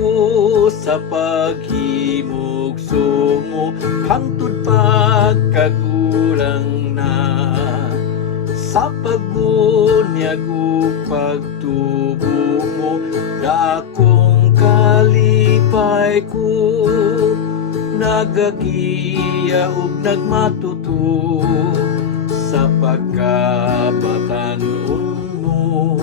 ako sa paghimugso mo, hangtod pagkagulang na. Sa pagbunyag o pagtubo mo, dakong kalipay ko, nagagiya ug nagmatuto sa pagkabatanon mo.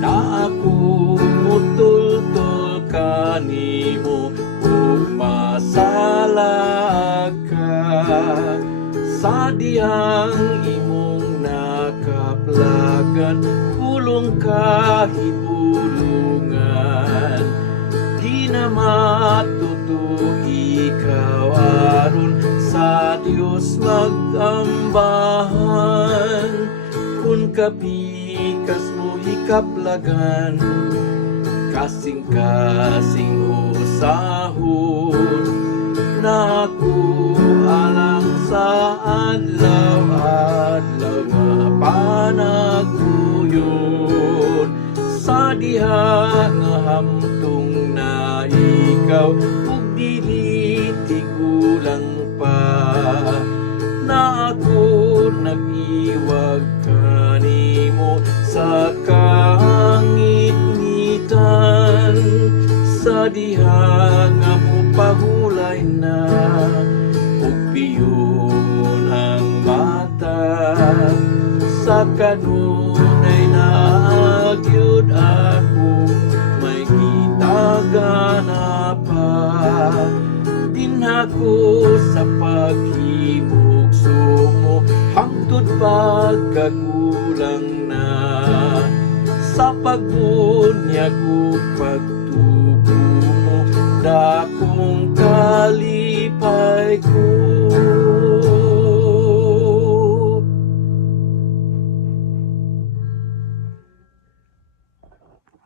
Na ako mutultol kanimo ug masalag ka sa diyang imong nakaplagan, kulong kahibulungan. Di na matuto ikaw aron sa Dios magambahan, kun kapikas mo hikaplagan, kasing-kasing usahon na ako alang sa adlaw-adlaw nga panagtuyon. Sa diha nga hamtong na ikaw ug dili tigulang pa, na ako nag-iwag kanimo sa kaangit-ngitan. Sa diha nga mo pahulay na ug piyongon ang mata, sa kanunay naagyud ako may kitagana pa. Din ako sa paghimugso mo, hangtod pagkagulang na. Sa pagbunyag o pagtubo mo,